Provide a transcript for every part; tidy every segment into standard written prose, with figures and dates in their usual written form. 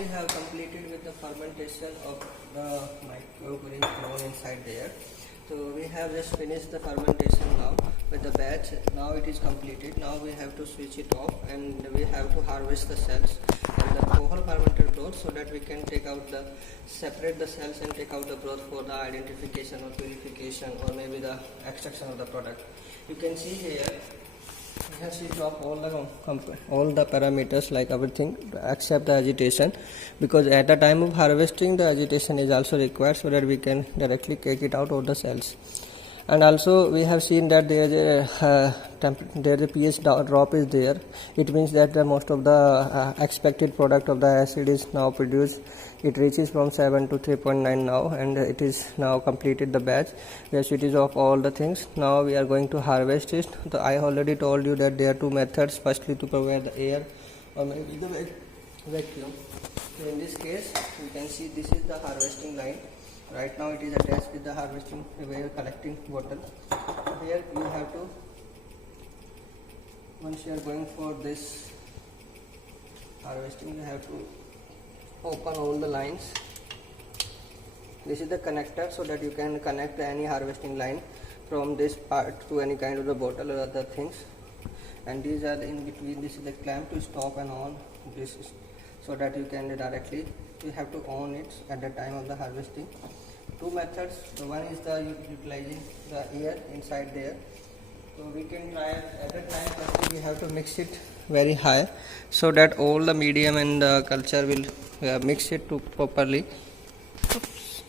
we have completed with the fermentation of the microgreen clone inside there. So we have just finished the fermentation now with the batch. Now it is completed. Now we have to switch it off and we have to harvest the cells and the whole fermented broth, so that we can take out the separate the cells and take out the broth for the identification or purification or maybe the extraction of the product. You can see here we have switched off all the parameters like everything except the agitation, because at the time of harvesting the agitation is also required so that we can directly take it out of the cells. And also we have seen that there is a pH drop is there. It means that the most of the expected product of the acid is now produced. It reaches from 7 to 3.9 now, and it is now completed the batch. We have switched off all the things. Now we are going to harvest it. So I already told you that there are two methods. Firstly, to provide the air or maybe the vacuum. So in this case you can see this is the harvesting line. Right now it is attached with the harvesting where collecting bottle. Here you have to, once you are going for this harvesting, you have to open all the lines. This is the connector so that you can connect any harvesting line from this part to any kind of the bottle or other things. And these are in between. This is the clamp to stop and on. This is so that you can directly, you have to on it at the time of the harvesting. Two methods. The one is the utilizing the air inside there. So we can try at the time. Firstly we have to mix it very high so that all the medium and the culture will mix it to properly. Oops.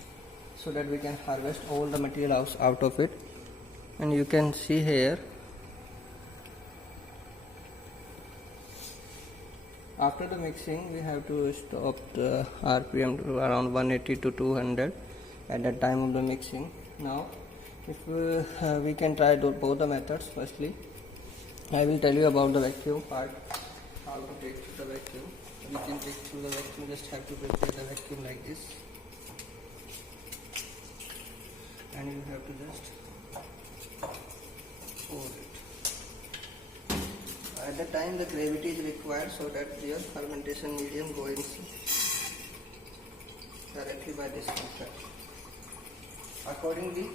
So that we can harvest all the material out of it. And you can see here, after the mixing we have to stop the RPM to around 180 to 200 at the time of the mixing. Now if we can try both the methods. Firstly I will tell you about the vacuum part, how to take through the vacuum. We can take through the vacuum, just have to prepare the vacuum like this, and you have to just hold it. At the time the gravity is required so that your fermentation medium goes directly by this concept. Accordingly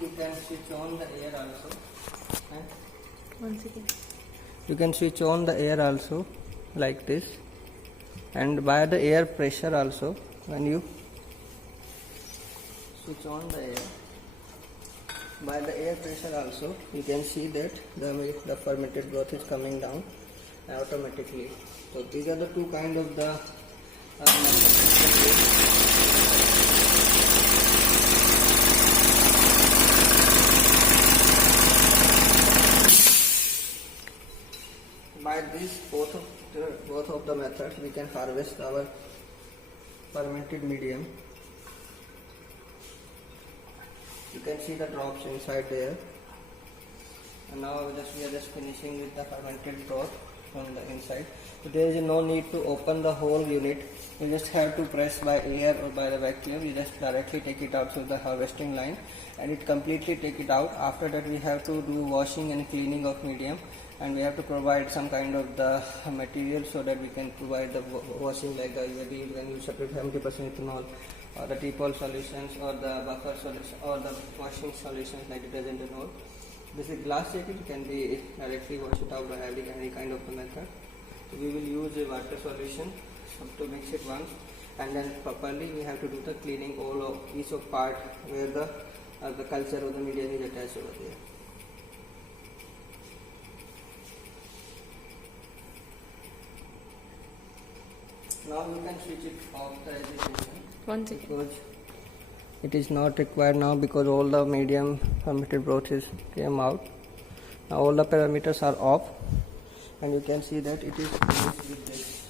you can switch on the air also. Once again. You can switch on the air also like this, and by the air pressure also, when you switch on the air, by the air pressure also you can see that the fermented broth is coming down automatically. So these are the two kind of the by these both of the methods we can harvest our fermented medium. You can see the drops inside there. And now we are just finishing with the fermented broth from the inside. So there is no need to open the whole unit. You just have to press by air or by the vacuum. You just directly take it out through the harvesting line and it completely take it out. After that we have to do washing and cleaning of medium, and we have to provide some kind of the material so that we can provide the washing, like maybe when you separate 70% ethanol or the T-Pol solutions or the buffer solution or the washing solutions like detergent and all. This is glass jacket, can be directly washed it out by having any kind of the method. So we will use a water solution to mix it once, and then properly we have to do the cleaning all of each of part where the culture of the medium is attached over there. Now we can switch it off the agitation. Once again. Because it is not required now, because all the medium fermented broth is came out. Now all the parameters are off, and you can see that it is finished with this.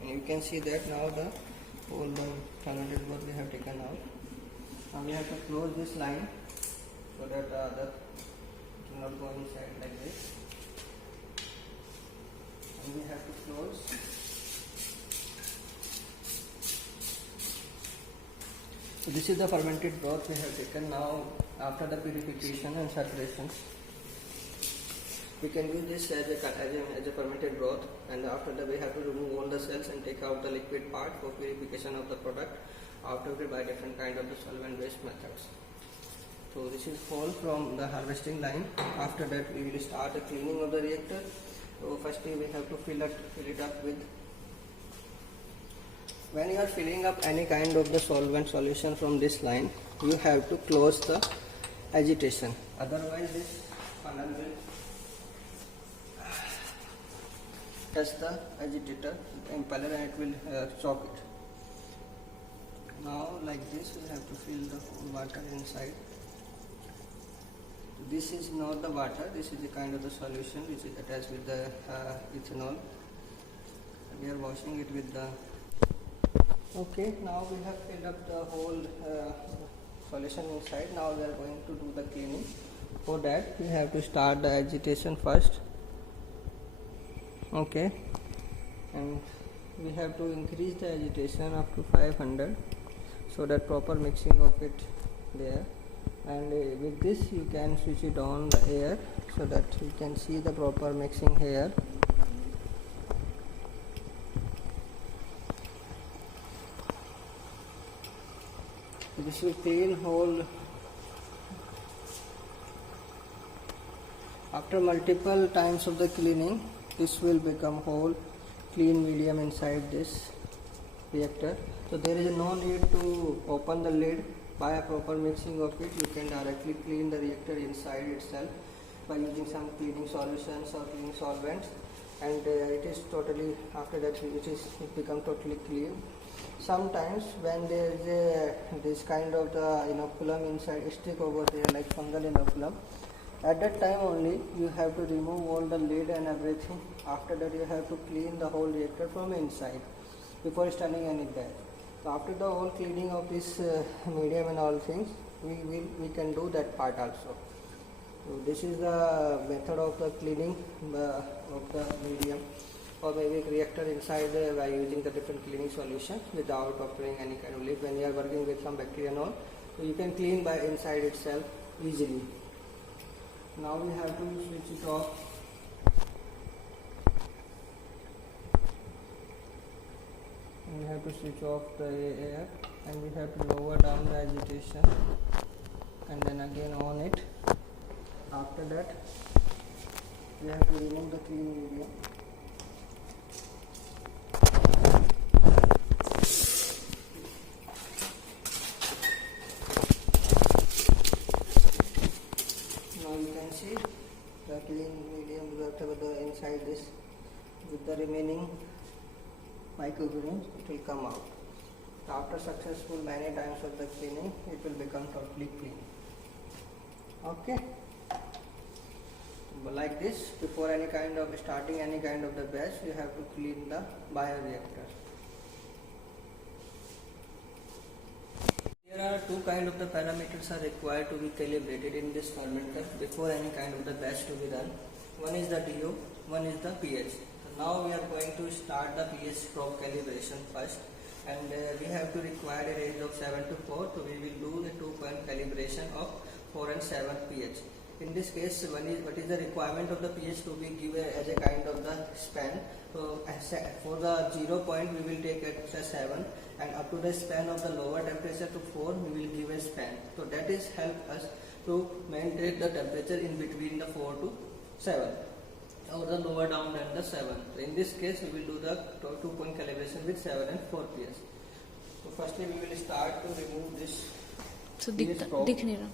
And you can see that now all the fermented broth we have taken out. Now we have to close this line so that the it will not go inside like this. And we have to close. So this is the fermented broth we have taken now after the purification and saturation. We can use this as a fermented broth, and after that we have to remove all the cells and take out the liquid part for purification of the product after by different kind of the solvent based methods. So this is all from the harvesting line. After that we will start the cleaning of the reactor. So firstly we have to fill it up with. When you are filling up any kind of the solvent solution from this line, you have to close the agitation. Otherwise this funnel will touch the agitator impeller and it will choke it. Now like this we have to fill the water inside. This is not the water, this is the kind of the solution which is attached with the ethanol. We are washing it with the. Okay, now we have filled up the whole solution inside. Now we are going to do the cleaning. For that we have to start the agitation first. Okay, and we have to increase the agitation up to 500 so that proper mixing of it there. And with this you can switch it on the air so that you can see the proper mixing here. This will clean whole. After multiple times of the cleaning, this will become whole clean medium inside this reactor. So there is no need to open the lid. By a proper mixing of it, you can directly clean the reactor inside itself by using some cleaning solutions or cleaning solvents, and it is totally, after that it become totally clean. Sometimes when there is this kind of the inoculum inside stick over there like fungal inoculum, at that time only you have to remove all the lid and everything. After that you have to clean the whole reactor from inside before starting any batch. So after the whole cleaning of this medium and all things, we can do that part also. So this is the method of the cleaning of the medium or maybe reactor inside by using the different cleaning solutions without offering any kind of lid. When you are working with some bacteria and all, so you can clean by inside itself easily. Now we have to switch it off. We have to switch off the air and we have to lower down the agitation and then again on it. After that we have to remove the clean medium. Now you can see the clean medium whatever inside this with the remaining micrograms, it will come out. After successful many times of the cleaning, it will become totally clean. Okay, but like this, before any kind of starting any kind of the batch, you have to clean the bioreactor. There are two kind of the parameters are required to be calibrated in this fermenter before any kind of the batch to be done. One is the DO, one is the pH. Now we are going to start the pH probe calibration first, and we have to require a range of 7 to 4, so we will do the 2-point calibration of 4 and 7 pH. In this case, what is the requirement of the pH to be given as a kind of the span. So for the 0 point we will take it as 7, and up to the span of the lower temperature to 4 we will give a span. So that is help us to maintain the temperature in between the 4 to 7. Or the lower down than the 7. So in this case we will do the 2-point calibration with 7 and 4 pH. So firstly we will start to remove this. So दिख नहीं रहा.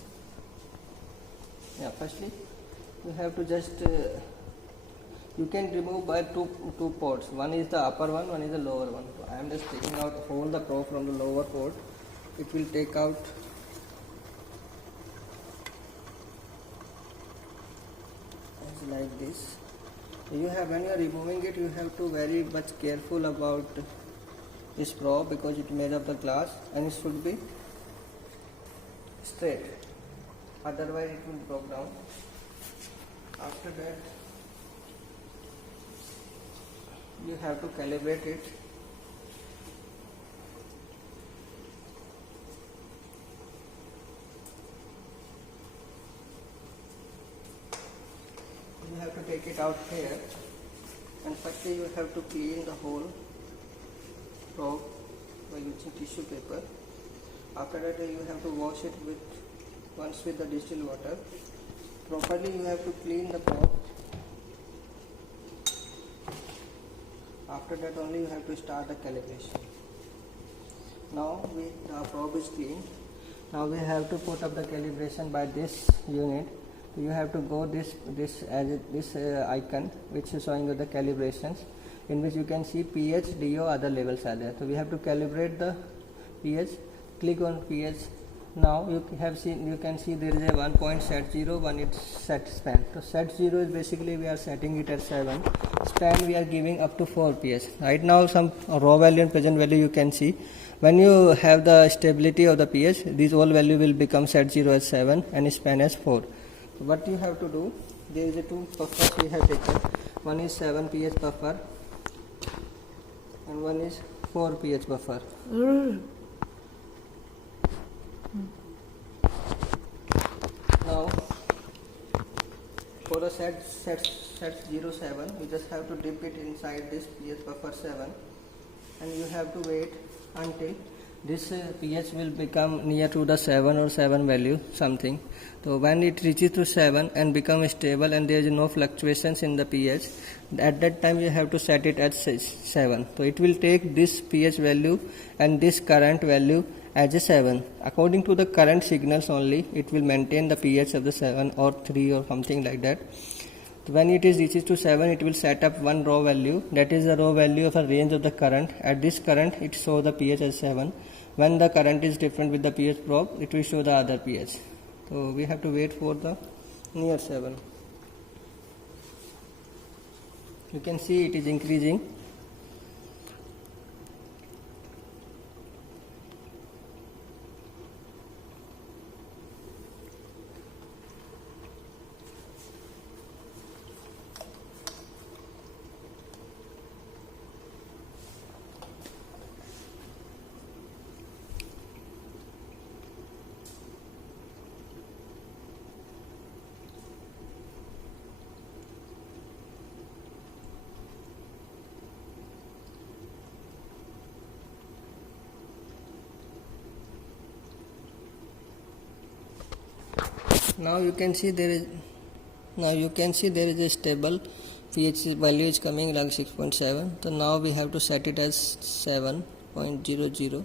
Yeah, firstly you have to just you can remove by two ports. One is the upper one is the lower one. So I am just taking out whole the probe from the lower port. It will take out like this. You have, when you are removing it, you have to very much careful about this probe because it made of the glass and it should be straight, otherwise it will break down. After that you have to calibrate it. You have to take it out here, and firstly you have to clean the whole probe by using tissue paper. After that you have to wash it once with the distilled water. Properly you have to clean the probe. After that only you have to start the calibration. Now the probe is clean. Now we have to put up the calibration by this unit. You have to go this icon which is showing you the calibrations, in which you can see pH, DO, other levels are there. So we have to calibrate the pH. Click on pH. Now you can see there is a 1 point set 0, one is set span. So set 0 is basically we are setting it at 7. Span we are giving up to 4 pH. Right now some raw value and present value you can see. When you have the stability of the pH, these all value will become set 0 as 7 and span as 4. So what you have to do, there is a 2 buffers we have taken. One is 7 pH buffer and one is 4 pH buffer. Now for the set 07, you just have to dip it inside this pH buffer 7 and you have to wait until this pH will become near to the 7 or 7 value something. So when it reaches to 7 and becomes stable and there is no fluctuations in the pH, at that time you have to set it at 7. So it will take this pH value and this current value as a 7. According to the current signals only, it will maintain the pH of the 7 or 3 or something like that. So when it reaches to 7, it will set up one raw value, that is the raw value of a range of the current. At this current it shows the pH as 7. When the current is different with the pH probe, it will show the other pH. So we have to wait for the near 7. You can see it is increasing. Now you can see there is a stable pH value is coming like 6.7. So now we have to set it as 7.00.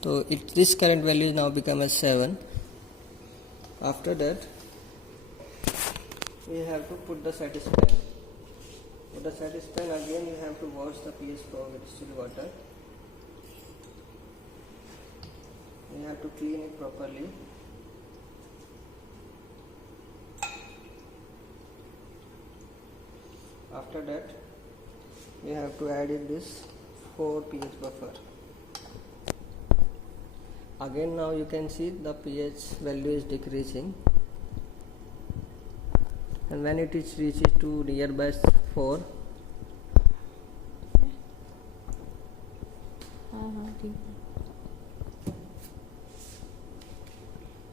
So this current value is now become as 7. After that we have to put the set span. For the set span again you have to wash the pH probe with still water. You have to clean it properly. After that we have to add in this 4 pH buffer. Again now you can see the pH value is decreasing, and when it reaches to nearby 4,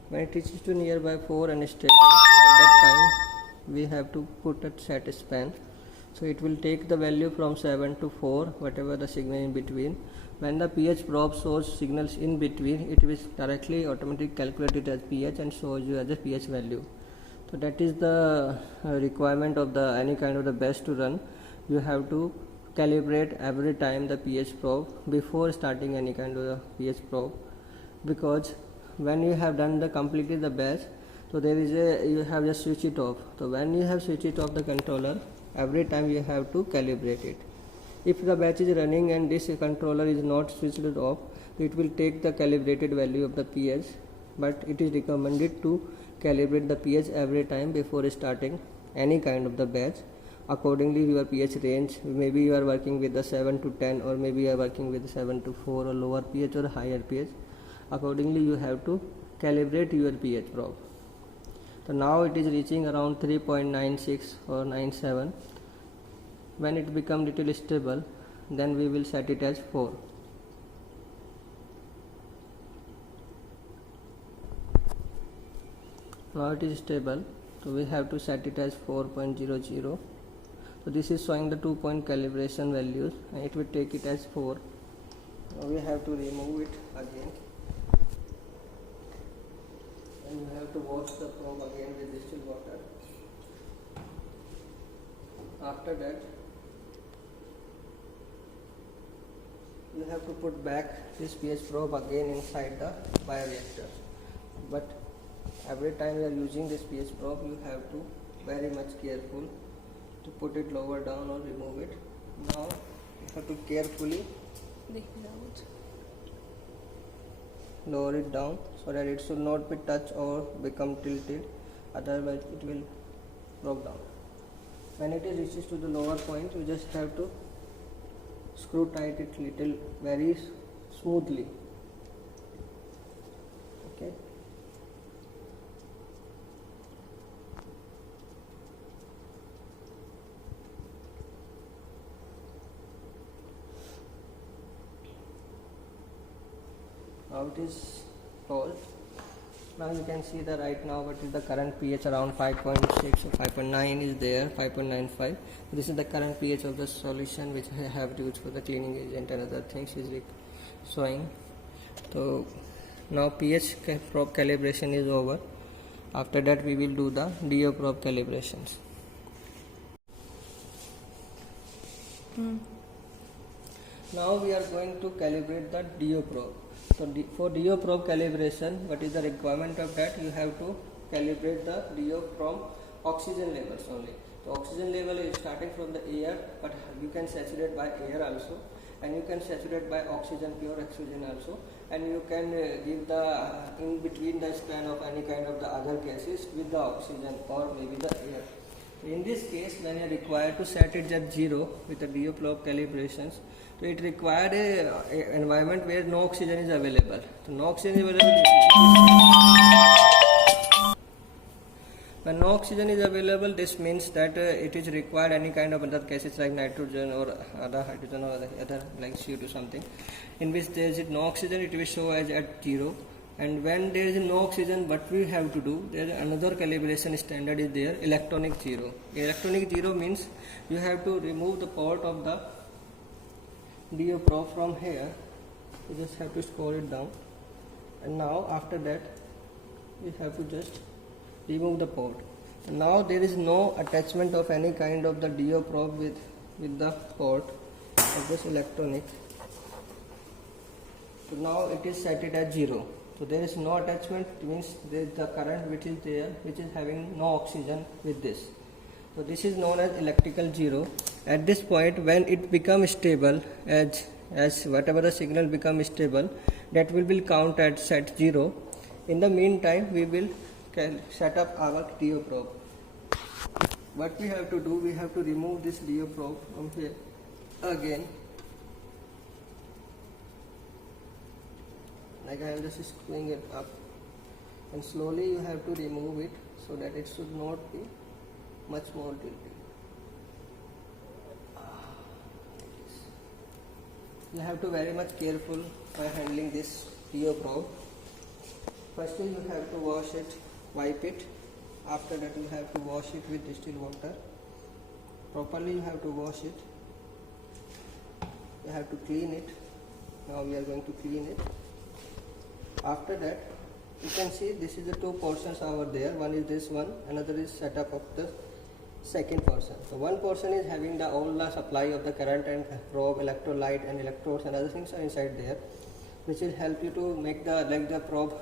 when it reaches to nearby 4 and stable, at that time we have to put a set span. So it will take the value from 7 to 4, whatever the signal in between. When the pH probe shows signals in between, it will directly automatically calculate it as pH and shows you as a pH value. So that is the requirement of the any kind of the batch to run. You have to calibrate every time the pH probe before starting any kind of the pH probe, because when you have done the completed the batch, so you have just switch it off. So when you have switch it off the controller, every time you have to calibrate it. If the batch is running and this controller is not switched off, it will take the calibrated value of the pH, but it is recommended to calibrate the pH every time before starting any kind of the batch. Accordingly your pH range, maybe you are working with the 7 to 10 or maybe you are working with 7 to 4 or lower pH or higher pH. Accordingly you have to calibrate your pH probe. So now it is reaching around 3.96 or 97. When it becomes little stable, then we will set it as 4. Now it is stable, so we have to set it as 4.00. So this is showing the 2-point calibration values, and it will take it as 4. Now we have to remove it again, and you have to wash the probe again with distilled water. After that, you have to put back this pH probe again inside the bioreactor. But every time you are using this pH probe, you have to very much careful to put it lower down or remove it. Now you have to carefully दिख रहा है मुझे। lower it down so that it should not be touched or become tilted, otherwise it will break down. When it reaches to the lower point, you just have to screw tight it little very smoothly. Okay. Now it is closed. Now you can see that right now what is the current pH around 5.6 or 5.9 is there, 5.95. This is the current pH of the solution which I have used for the cleaning agent and other things is showing. So now pH probe calibration is over. After that we will do the DO probe calibrations. Now we are going to calibrate the DO probe. So for DO probe calibration, what is the requirement of that? You have to calibrate the DO from oxygen levels only. So oxygen level is starting from the air, but you can saturate by air also, and you can saturate by oxygen, pure oxygen also, and you can give the in between the span of any kind of the other gases with the oxygen or maybe the air. In this case, when you are required to set it at 0 with the DO probe calibrations, so it required a environment where no oxygen is available. So no oxygen is available. When no oxygen is available, this means that it is required any kind of other gases like nitrogen or other hydrogen or other like CO2 something, in which there is no oxygen, it will show as at 0. And when there is no oxygen, what we have to do, there is another calibration standard is there, electronic 0. Electronic 0 means you have to remove the port of the DO probe from here. You just have to scroll it down, and now after that you have to just remove the port. And now there is no attachment of any kind of the DO probe with the port of this electronic. So now it is set it at 0. So there is no attachment, means there is the current which is there, which is having no oxygen with this. So this is known as electrical 0. At this point, when it becomes stable, as whatever the signal becomes stable, that will count at set 0. In the meantime, we will set up our DO probe. What we have to do, we have to remove this DO probe from here again. Like I am just screwing it up, and slowly you have to remove it so that it should not be much more tilted. You have to very much careful by handling this DO probe. Firstly you have to wash it, wipe it. After that you have to wash it with distilled water. Properly you have to wash it. You have to clean it. Now we are going to clean it. After that, you can see this is the two portions over there. One is this one, another is setup of the second portion. So one portion is having the all the supply of the current and probe, electrolyte and electrodes and other things are inside there, which will help you to make the like the probe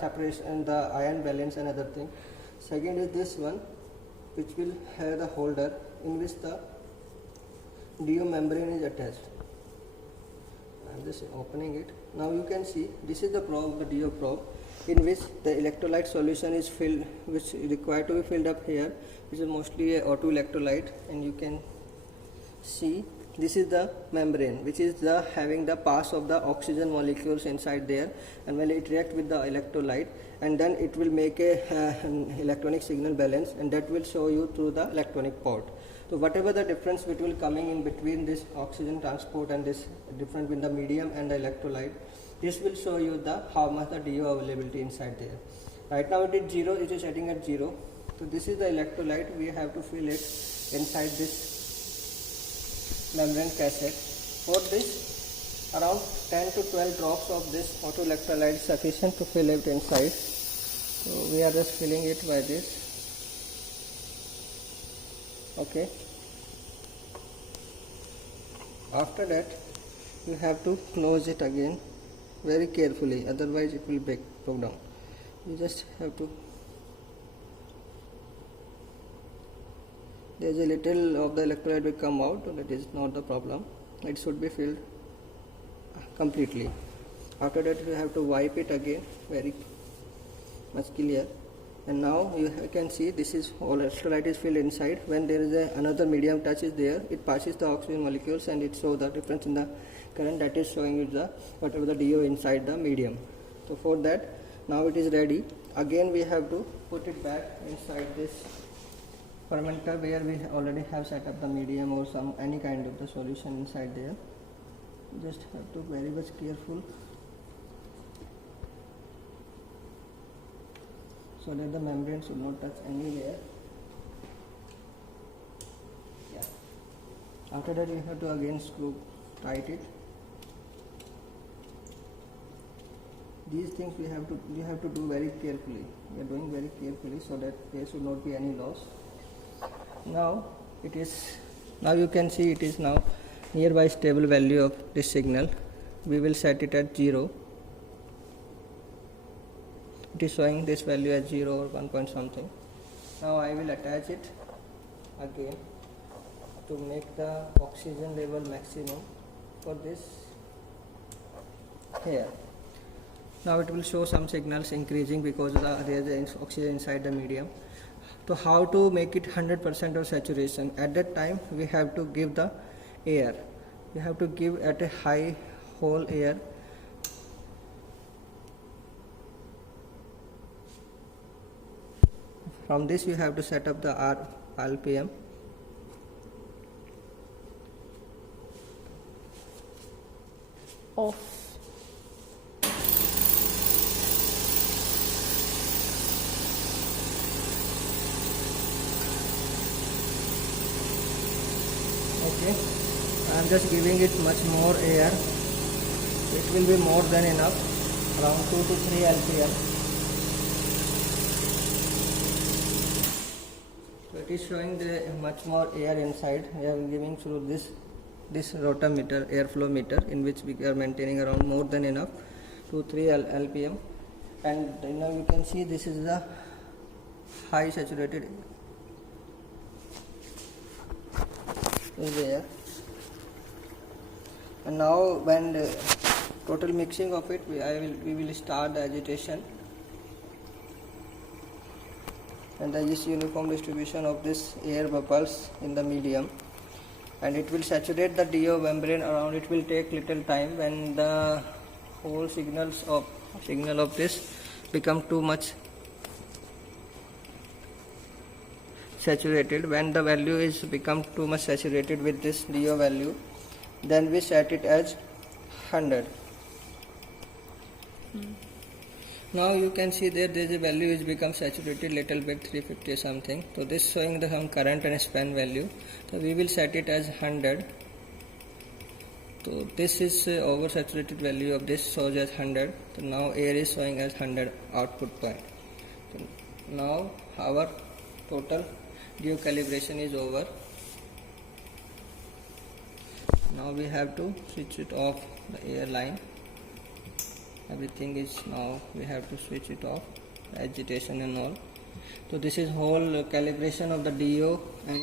separation, the ion balance and other thing. Second is this one, which will have the holder in which the DO membrane is attached. I am just opening it. Now you can see this is the probe, the DO probe, in which the electrolyte solution is filled, which is required to be filled up here, which is mostly a O2 electrolyte, and you can see this is the membrane, which is the having the pass of the oxygen molecules inside there, and when it react with the electrolyte, and then it will make an electronic signal balance, and that will show you through the electronic port. So whatever the difference which will coming in between this oxygen transport and this difference in the medium and the electrolyte, this will show you the how much the DO availability inside there. Right now it is 0, it is setting at 0. So this is the electrolyte, we have to fill it inside this membrane cassette. For this around 10 to 12 drops of this auto electrolyte is sufficient to fill it inside. So we are just filling it by this. Okay. After that you have to close it again very carefully, otherwise it will break down. You just have to, there is a little of the electrolyte will come out, that is not the problem. It should be filled completely. After that you have to wipe it again very much clear, and now you can see this is all electrolyte is filled inside. When there is another medium touch is there, it passes the oxygen molecules and it shows the difference in the current, that is showing you the whatever the DO inside the medium. So for that, now it is ready. Again we have to put it back inside this fermenter where we already have set up the medium or any kind of the solution inside there. Just have to very much careful so that the membrane should not touch anywhere. Yeah. After that you have to again screw tight it. These things you have to do very carefully. We are doing very carefully so that there should not be any loss. Now you can see it is now nearby stable value of this signal. We will set it at 0. It is showing this value as 0 or 1 point something. Now I will attach it again to make the oxygen level maximum for this here. Now it will show some signals increasing because there is oxygen inside the medium. So how to make it 100% of saturation? At that time we have to give the air. We have to give at a high whole air. From this you have to set up the RPM. Off. Okay, I am just giving it much more air. It will be more than enough, around 2 to 3 LPM. So it is showing the much more air inside. We are giving through this rotometer, airflow meter, in which we are maintaining around more than enough 2-3 LPM. And now you can see this is the high saturated is there. And now when the total mixing of it, we will start the agitation, and there is uniform distribution of this air bubbles in the medium, and it will saturate the DO membrane around. It will take little time. When the whole signal of this become too much saturated, when the value is become too much saturated with this DO value, then we set it as 100. Now you can see there is a value is become saturated little bit, 350 something. So this showing the some current and span value. So we will set it as 100. So this is oversaturated value of this shows as 100. So now air is showing as 100 output point. So now our total DO calibration is over. Now we have to switch it off the air line. Everything is now we have to switch it off, agitation and all. So this is whole calibration of the DO and